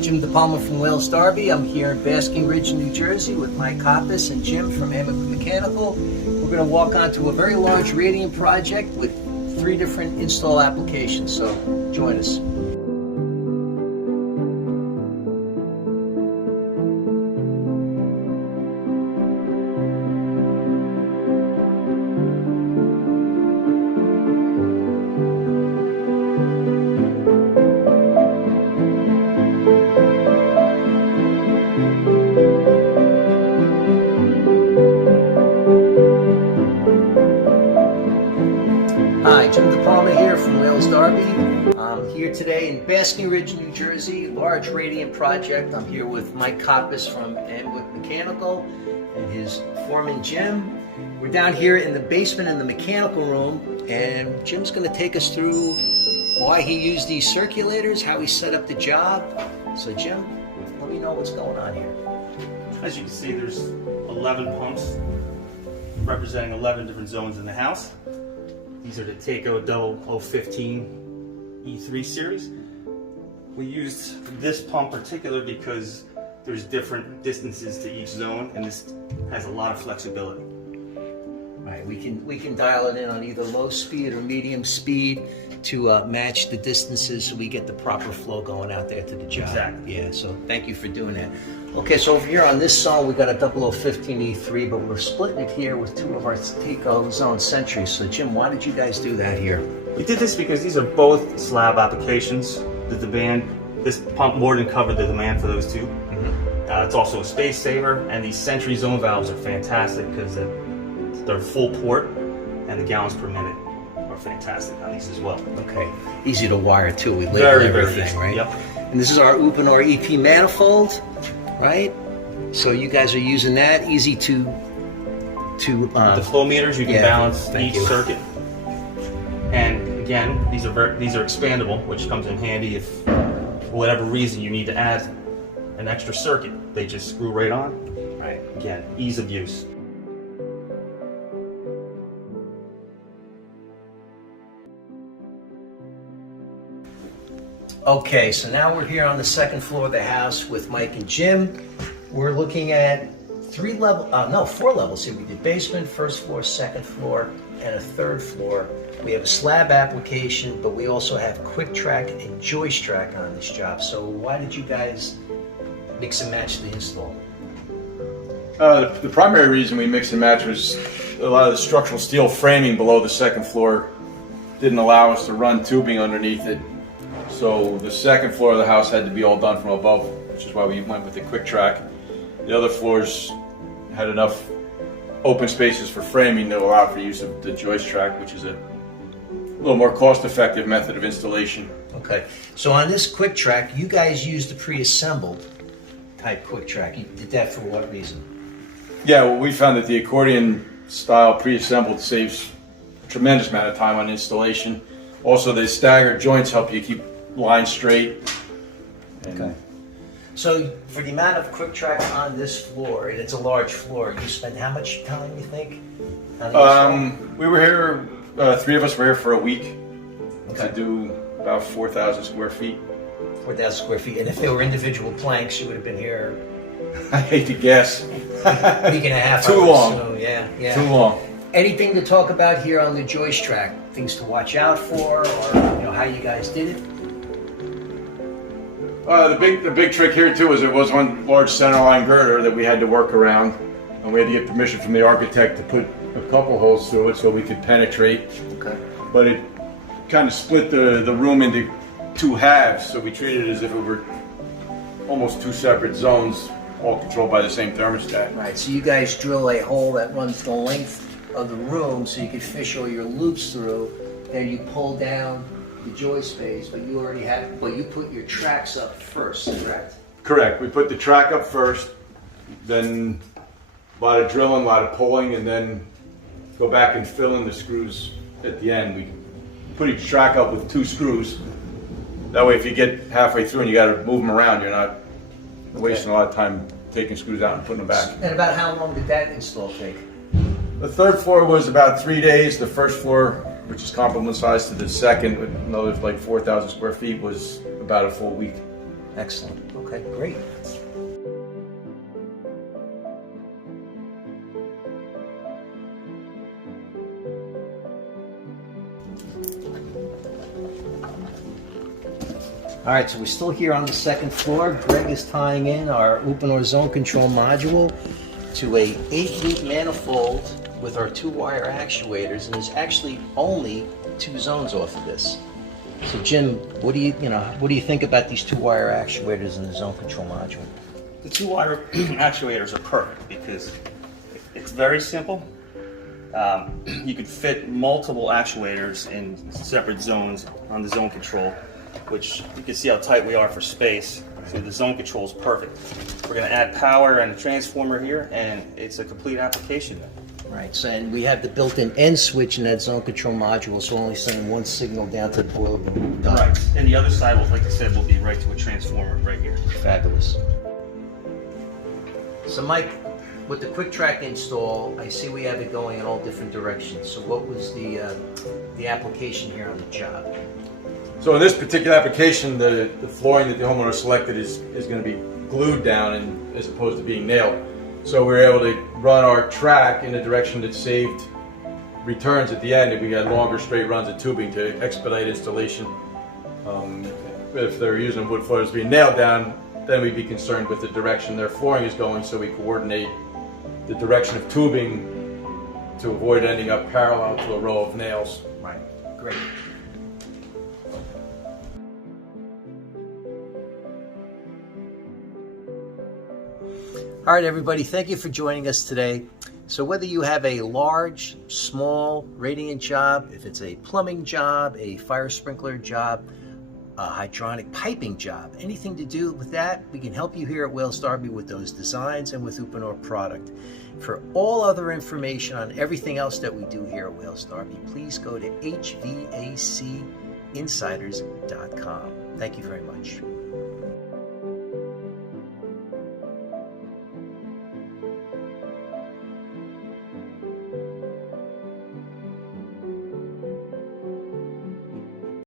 Jim DePalma from Wales-Darby. I'm here in Basking Ridge, New Jersey with Mike Koppes and Jim from Amewick Mechanical. We're going to walk onto a very large radiant project with 3 different install applications, so join us. Hi, Jim DePalma here from Wales-Darby. I'm here today in Basking Ridge, New Jersey, large radiant project. I'm here with Mike Koppes from Amewick Mechanical and his foreman Jim. We're down here in the basement in the mechanical room, and Jim's going to take us through why he used these circulators, how he set up the job. So Jim, let me know what's going on here. As you can see, there's 11 pumps representing 11 different zones in the house. These are the Taco 0015 E3 series. We used this pump particular because there's different distances to each zone, and this has a lot of flexibility. Right, we can dial it in on either low speed or medium speed to match the distances so we get the proper flow going out there to the job. Exactly. Yeah, so thank you for doing that. Okay, so over here on this zone, we got a 0015 E3, but we're splitting it here with 2 of our Taco zone Centuries. So Jim, why did you guys do that here? We did this because these are both slab applications. The demand, this pump more than covered the demand for those 2. It's also a space saver, and these Century zone valves are fantastic because they're full port, and the gallons per minute are fantastic on these as well. Okay, easy to wire too. We label Very everything, easy. right? Yep. And this is our Uponor EP manifold, right? So you guys are using that, easy to the flow meters, you can balance each circuit. And again, these are expandable, which comes in handy if for whatever reason you need to add an extra circuit. They just screw right on. Right. Again, ease of use. Okay, so now we're here on the 2nd floor of the house with Mike and Jim. We're looking at 4 levels here. We did basement, 1st floor, 2nd floor, and a 3rd floor. We have a slab application, but we also have quick track and joist track on this job. So why did you guys mix and match the install? The primary reason we mix and match was a lot of the structural steel framing below the 2nd floor didn't allow us to run tubing underneath it. So the 2nd floor of the house had to be all done from above, which is why we went with the quick track. The other floors had enough open spaces for framing to allow for use of the joist track, which is a little more cost-effective method of installation. Okay, so on this quick track, you guys used the pre-assembled type quick track. You did that for what reason? Yeah, well, we found that the accordion style pre-assembled saves a tremendous amount of time on installation. Also, the staggered joints help you keep lines straight. Okay. So for the amount of quick track on this floor, and it's a large floor, you spent how much time, you think? We were here, 3 of us were here for a week to do about 4,000 square feet. 4,000 square feet, and if they were individual planks, you would have been here I hate to guess. a week and a half. Too long. So, yeah. Too long. Anything to talk about here on the joist track? Things to watch out for, or how you guys did it? The big trick here too is there was one large centerline girder that we had to work around, and we had to get permission from the architect to put a couple holes through it so we could penetrate. Okay. But it kind of split the room into 2 halves, so we treated it as if it were almost 2 separate zones, all controlled by the same thermostat. Right, so you guys drill a hole that runs the length of the room so you could fish all your loops through. Then you pull down the joist space, but you put your tracks up first, correct? Correct. We put the track up first, then a lot of drilling, a lot of pulling, and then go back and fill in the screws at the end. We put each track up with 2 screws. That way if you get halfway through and you got to move them around, you're not wasting a lot of time taking screws out and putting them back. And about how long did that install take? The 3rd floor was about 3 days. The 1st floor, which is comparable in size to the 2nd, with another like 4,000 square feet, was about a full week. Excellent. Okay, great. All right, so we're still here on the second floor. Greg is tying in our Uponor zone control module to a 8-loop manifold with our 2-wire actuators, and there's actually only 2 zones off of this. So Jim, what do you think about these 2-wire actuators in the zone control module? The 2-wire actuators are perfect because it's very simple. You could fit multiple actuators in separate zones on the zone control, which you can see how tight we are for space. So the zone control is perfect. We're going to add power and a transformer here, and it's a complete application. Right, so and we have the built-in end switch in that zone control module, so only sending one signal down to the boiler room. Done. Right, and the other side, like I said, will be right to a transformer right here. Fabulous. So Mike, with the quick track install, I see we have it going in all different directions. So what was the application here on the job? So in this particular application, the flooring that the homeowner selected is going to be glued down as opposed to being nailed. So we were able to run our track in a direction that saved returns at the end, and we had longer straight runs of tubing to expedite installation. If they're using wood floors being nailed down, then we'd be concerned with the direction their flooring is going, so we coordinate the direction of tubing to avoid ending up parallel to a row of nails. Right, great. All right, everybody, thank you for joining us today. So whether you have a large, small, radiant job, if it's a plumbing job, a fire sprinkler job, a hydronic piping job, anything to do with that, we can help you here at Wales-Darby with those designs and with Uponor product. For all other information on everything else that we do here at Wales-Darby, please go to HVACinsiders.com. Thank you very much.